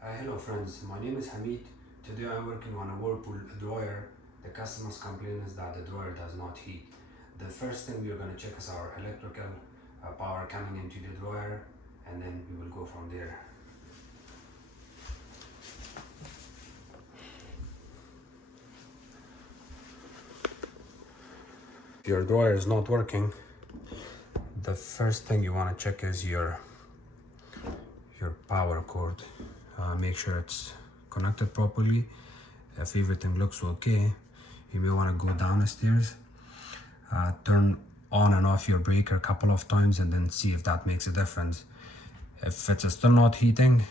Hello friends, my name is Hamid. Today I'm working on a Whirlpool dryer. The customer's complaint is that the dryer does not heat. The first thing we are going to check is our electrical power coming into the dryer, and then we will go from there. If your dryer is not working, the first thing you want to check is your power cord. Make sure it's connected properly. If everything looks okay, you may want to go downstairs, turn on and off your breaker a couple of times, and then see if that makes a difference. If it's still not heating,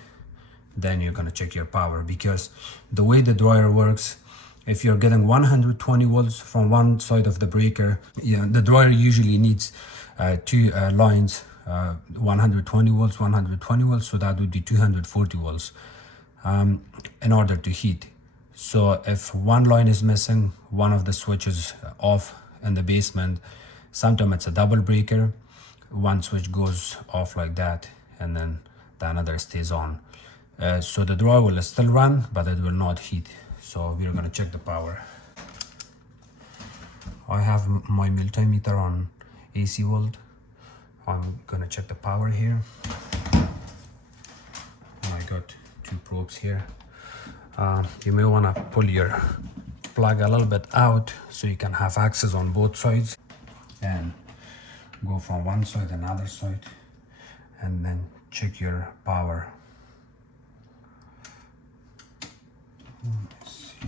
then you're gonna check your power, because the way the dryer works, if you're getting 120 volts from one side of the breaker, the dryer usually needs two lines, 120 volts, 120 volts, so that would be 240 volts in order to heat. So if one line is missing, one of the switches off in the basement, sometimes it's a double breaker, one switch goes off like that and then the another stays on. So the dryer will still run, but it will not heat. So we're gonna check the power. I have my multimeter on AC volt. I'm gonna check the power here. And I got two probes here. You may wanna pull your plug a little bit out so you can have access on both sides, and go from one side and another side, and then check your power. Let's see.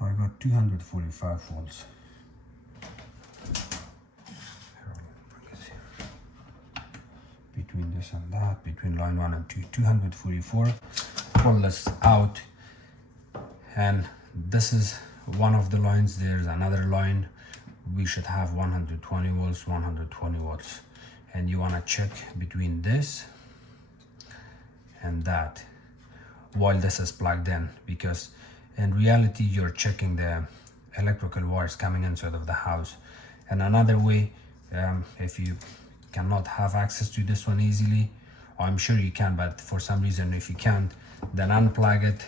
I got 245 volts. Between this and that, between line 1 and 2, 244. Pull this out, and this is one of the lines. There's another line. We should have 120 volts, 120 volts, and you want to check between this and that while this is plugged in, because in reality you're checking the electrical wires coming inside of the house. And another way, if you cannot have access to this one easily, I'm sure you can, but for some reason if you can't, then unplug it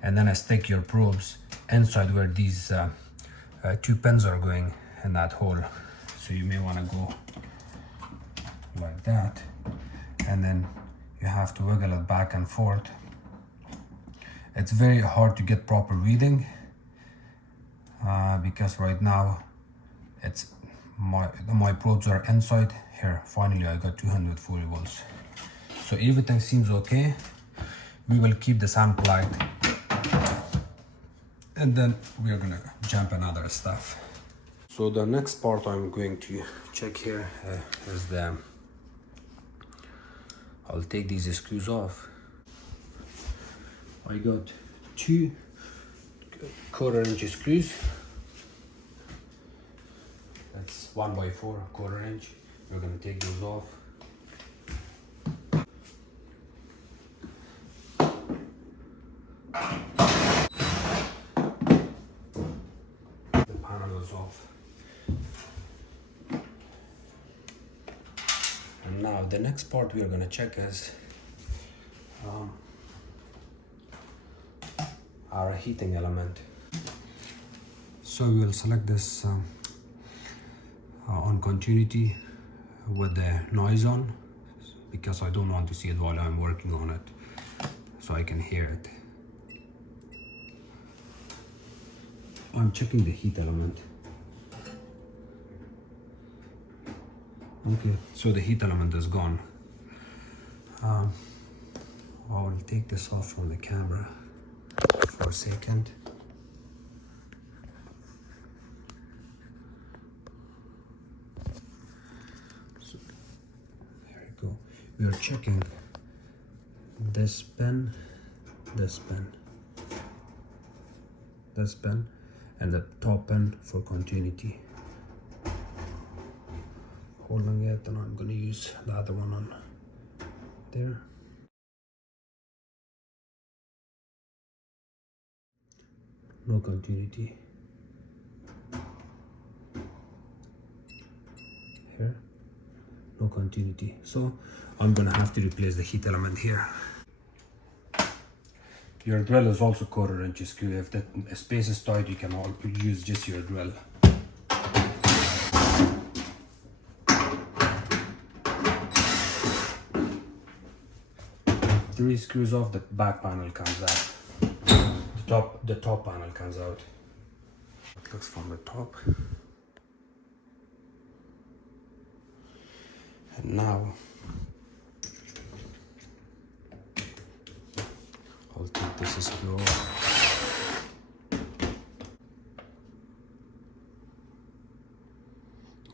and then stick your probes inside where these two pins are going in that hole. So you may want to go like that, and then you have to wiggle it back and forth. It's very hard to get proper reading because right now it's my probes are inside here. Finally I got 240 volts, so everything seems okay. We will keep this unplugged, and then we are gonna jump in other stuff. So the next part I'm going to check here is I'll take these screws off. I got two 1/4-inch screws. That's 1x4 1/4-inch. We're gonna take those off. The panel is off. And now the next part we are gonna check is our heating element. So we will select this on continuity with the noise on, because I don't want to see it while I'm working on it, so I can hear it. I'm checking the heat element. Okay, so the heat element is gone. I'll take this off from the camera for a second. So there we go. We are checking this pin, this pin, this pin, and the top pin for continuity. Holding it, and I'm going to use the other one on there. No continuity. here, no continuity. So I'm gonna have to replace the heat element here. Your drill is also 1/4 inch screw. If the space is tight, you can use just your drill. Three screws off, the back panel comes out. The top panel comes out. It looks from the top. And now I'll take this screw off.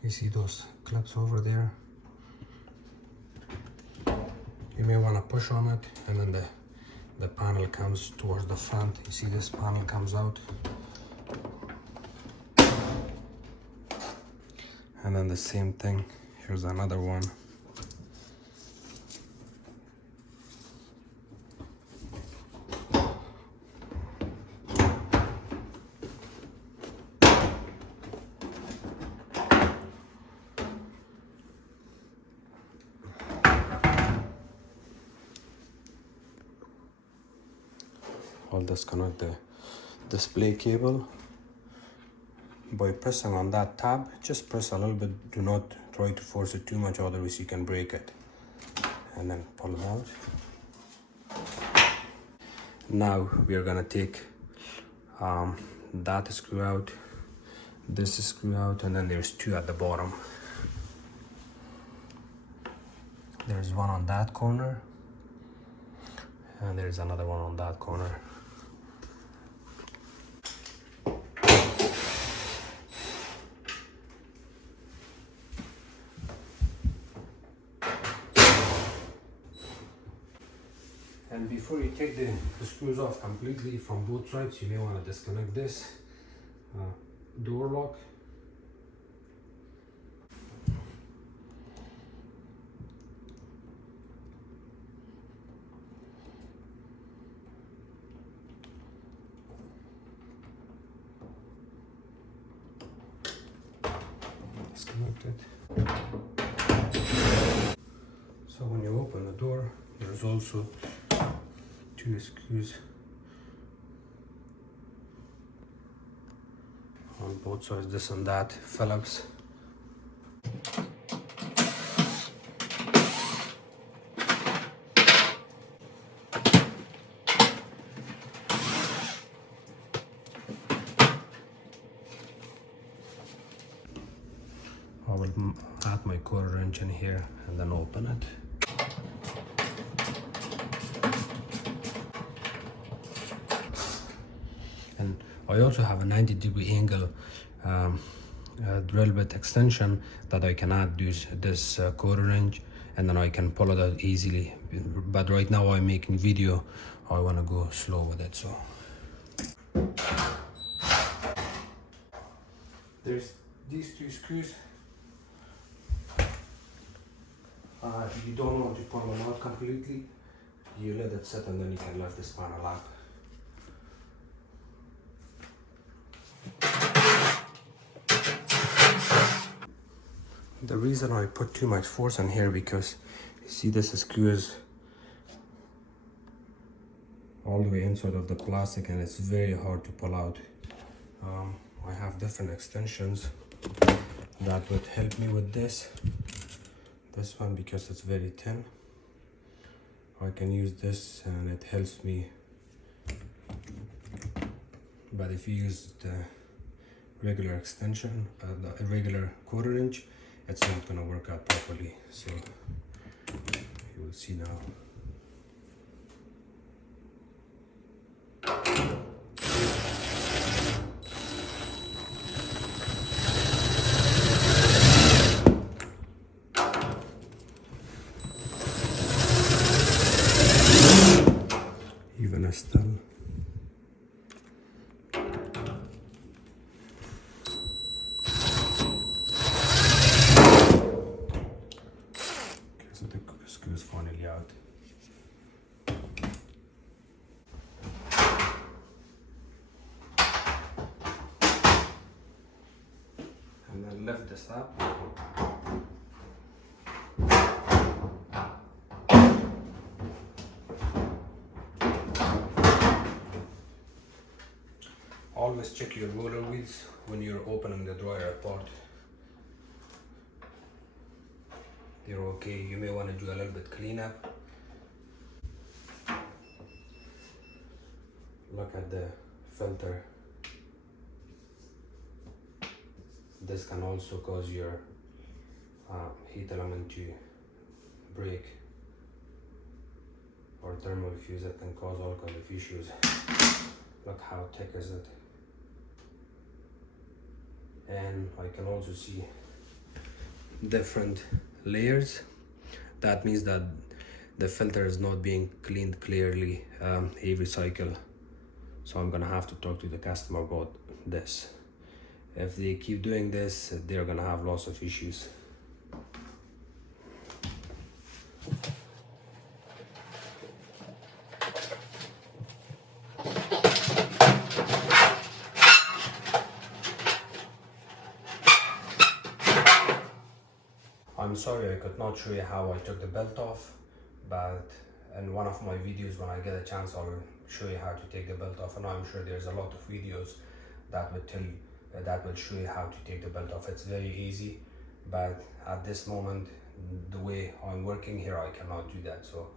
You see those clips over there? You may want to push on it, and then the panel comes towards the front. You see this panel comes out. And then the same thing, here's another one. I'll disconnect the display cable by pressing on that tab. Just press a little bit, do not try to force it too much, otherwise you can break it. And then pull it out. Now we are gonna take that screw out, this screw out, and then there's two at the bottom. There's one on that corner, and there's another one on that corner. And before you take the screws off completely from both sides, you may want to disconnect this door lock. Disconnect it. So when you open the door, there's also two screws on both sides, this and that, Phillips. I will add my 1/4 inch in here and then open it. And I also have a 90-degree angle drill bit extension that I can add this 1/4 inch, and then I can pull it out easily. But right now I'm making video, I want to go slow with it. So there's these two screws. If you don't want to pull them out completely, you let it sit and then you can lift this panel up. The reason I put too much force in here, because you see this screw is all the way inside of the plastic and it's very hard to pull out. I have different extensions that would help me with this. This one, because it's very thin, I can use this and it helps me. But if you use the regular extension, the regular 1/4 inch, it's not going to work out properly. So you will see now. Even still. So the screw is finally out. And then lift this up. always check your roller wheels when you're opening the dryer apart. They're okay. You may want to do a little bit cleanup. Look at the filter. This can also cause your heat element to break, or thermal fuse that can cause all kinds of issues. Look how thick is it. And I can also see different layers. That means that the filter is not being cleaned clearly every cycle. So I'm gonna have to talk to the customer about this. If they keep doing this, they're gonna have lots of issues. I'm sorry I could not show you how I took the belt off, but in one of my videos when I get a chance I'll show you how to take the belt off, and I'm sure there's a lot of videos that will tell you that will show you how to take the belt off. It's very easy, but at this moment the way I'm working here I cannot do that, so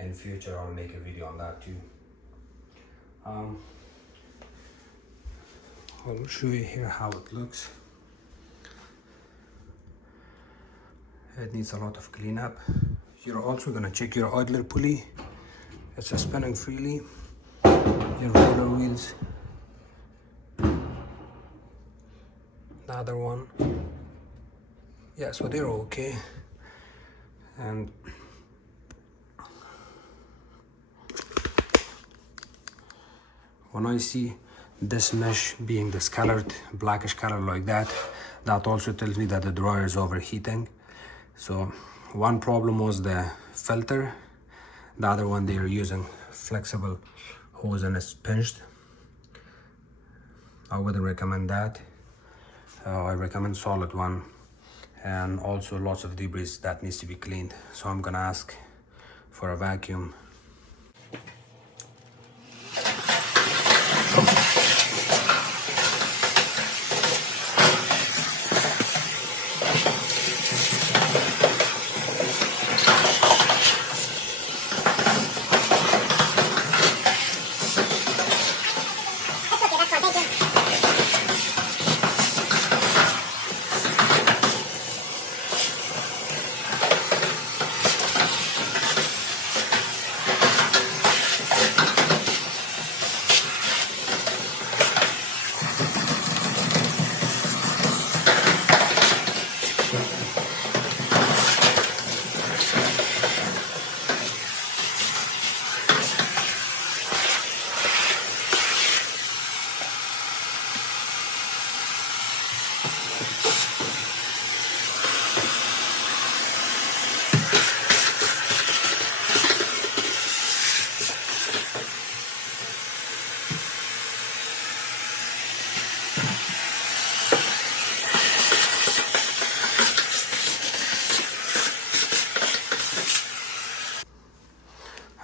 in future I'll make a video on that too. I'll show you here how it looks. It needs a lot of cleanup. You're also gonna check your idler pulley. It's spinning freely. Your roller wheels. The other one. Yeah, so they're okay. And when I see this mesh being discolored, blackish color like that, that also tells me that the dryer is overheating. So one problem was the filter, the other one they are using flexible hose and it's pinched. I wouldn't recommend that. I recommend solid one, and also lots of debris that needs to be cleaned. So I'm gonna ask for a vacuum.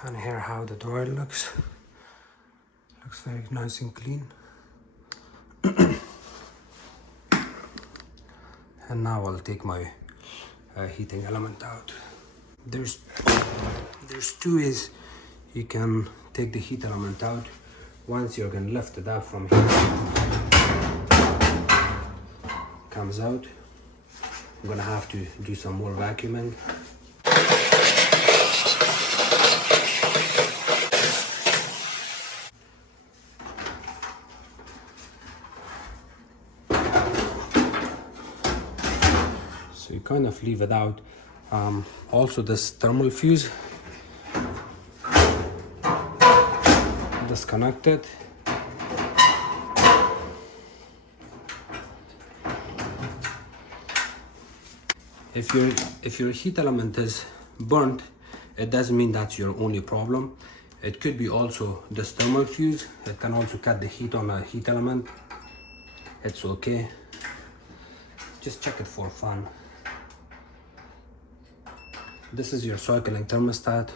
And here how the dryer looks. Looks very nice and clean. And now I'll take my heating element out. There's two ways you can take the heat element out. Once you're gonna lift it up from here, comes out. I'm gonna have to do some more vacuuming. So you kind of leave it out. Also this thermal fuse, disconnected. If your heat element is burnt, it doesn't mean that's your only problem. It could be also this thermal fuse. It can also cut the heat on a heat element. It's okay. Just check it for fun. This is your cycling thermostat.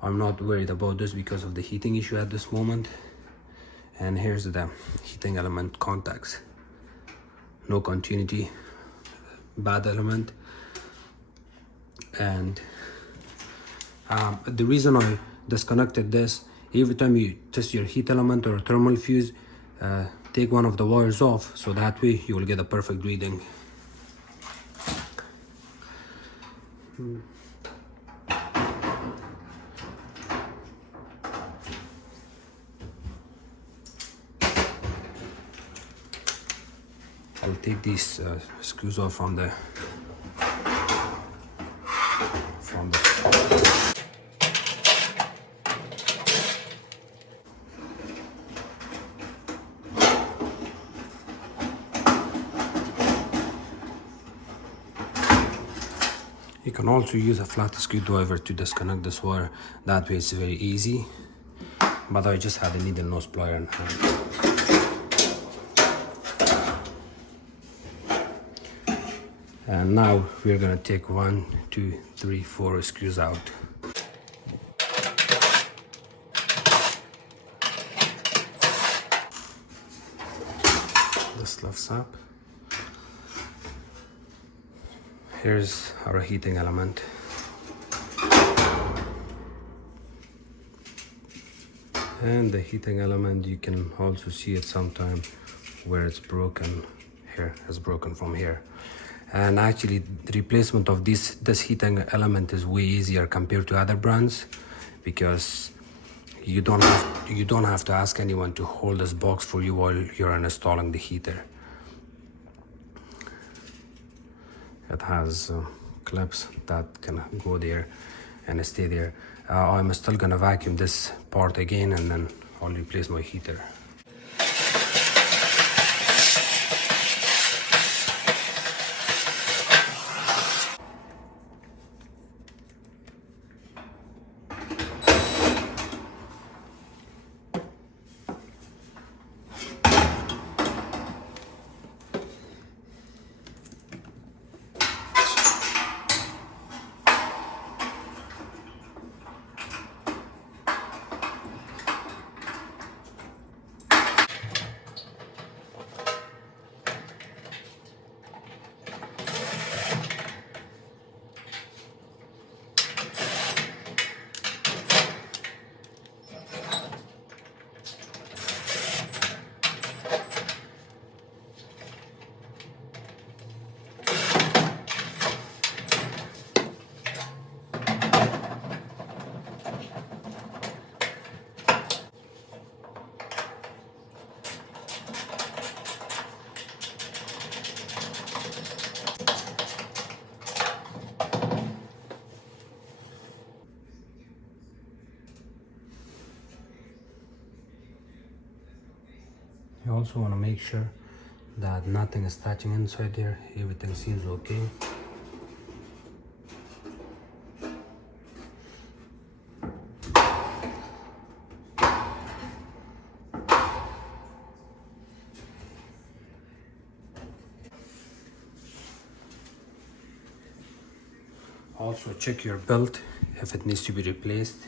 I'm not worried about this because of the heating issue at this moment. And here's the heating element contacts. No continuity, bad element. And the reason I disconnected this, every time you test your heat element or thermal fuse, take one of the wires off, so that way you will get a perfect reading. I'll take these screws off from the You can also use a flat screwdriver to disconnect this wire. That way it's very easy. But I just had a needle nose plier in hand. And now we're gonna take 1, 2, 3, 4 screws out. This lifts up. Here's our heating element. And the heating element, you can also see it sometime where it's broken. Here, it's broken from here. And actually the replacement of this heating element is way easier compared to other brands, because you don't have to ask anyone to hold this box for you while you're installing the heater. It has clips that can go there and stay there. I'm still gonna vacuum this part again, and then I'll replace my heater. You also want to make sure that nothing is touching inside there. Everything seems okay. Also check your belt if it needs to be replaced.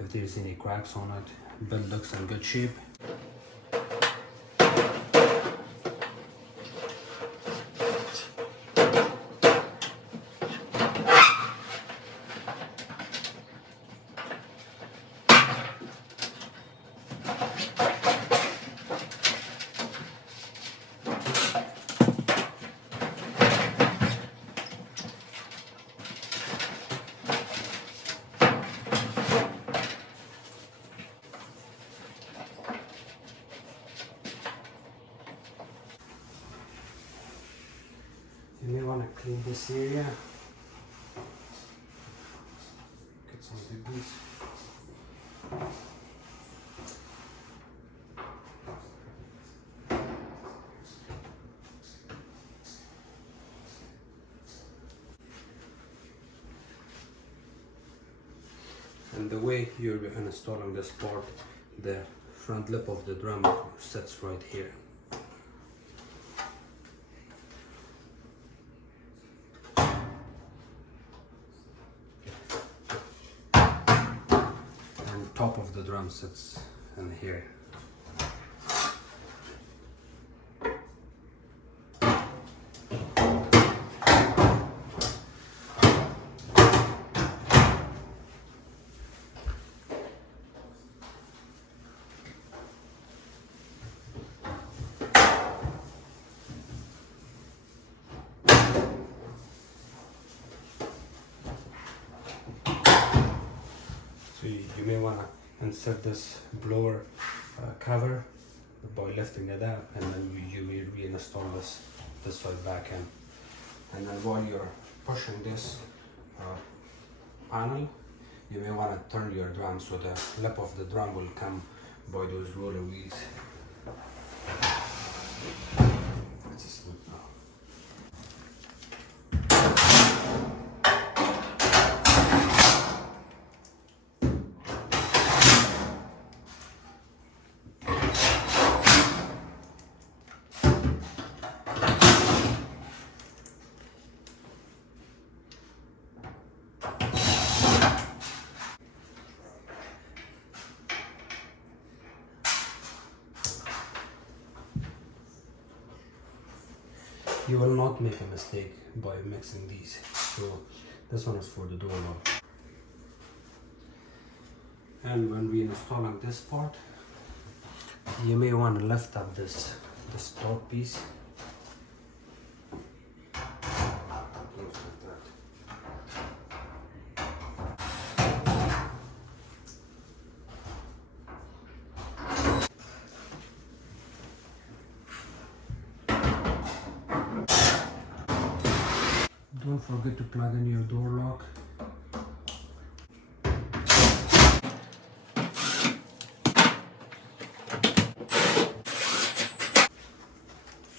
If there's any cracks on it, belt looks in good shape. You may want to clean this area. Get some debris. And the way you're installing this part, the front lip of the drum sits right here. Top of the drum sits in here. you may want to insert this blower cover by lifting it up, and then you will reinstall this side back in. And then while you're pushing this panel, you may want to turn your drum so the lip of the drum will come by those roller wheels. Let's just look now. You will not make a mistake by mixing these. So this one is for the doorknob. And when we installing this part, you may want to lift up this top piece. Don't forget to plug in your door lock.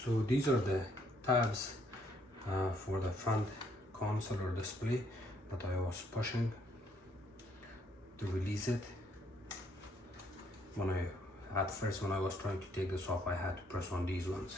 So these are the tabs for the front console or display that I was pushing to release it. At first when I was trying to take this off, I had to press on these ones.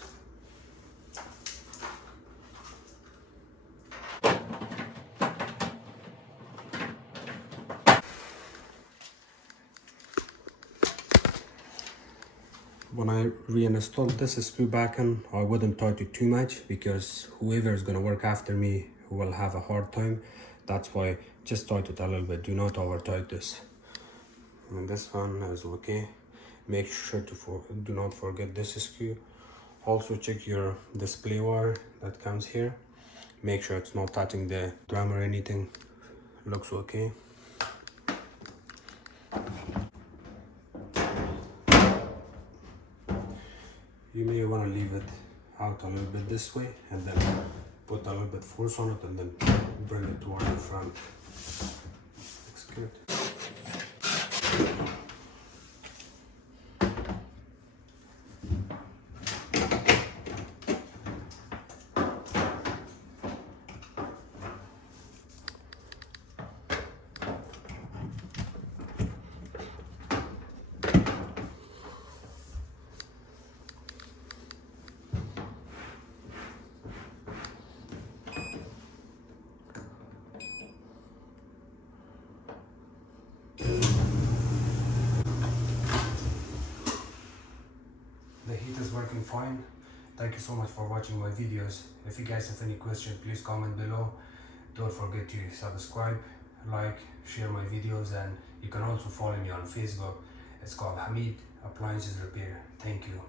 When I reinstalled this screw back in, I wouldn't tighten it too much because whoever is going to work after me will have a hard time. That's why just tighten it a little bit. Do not over tighten this. And this one is okay. Make sure to do not forget this screw. Also check your display wire that comes here. Make sure it's not touching the drum or anything. Looks okay. You may want to leave it out a little bit this way and then put a little bit force on it and then bring it toward the front. Looks good. The heat is working fine. Thank you so much for watching my videos. If you guys have any questions, please comment below. Don't forget to subscribe, like, share my videos, and you can also follow me on Facebook. It's called Hamid Appliances Repair. Thank you.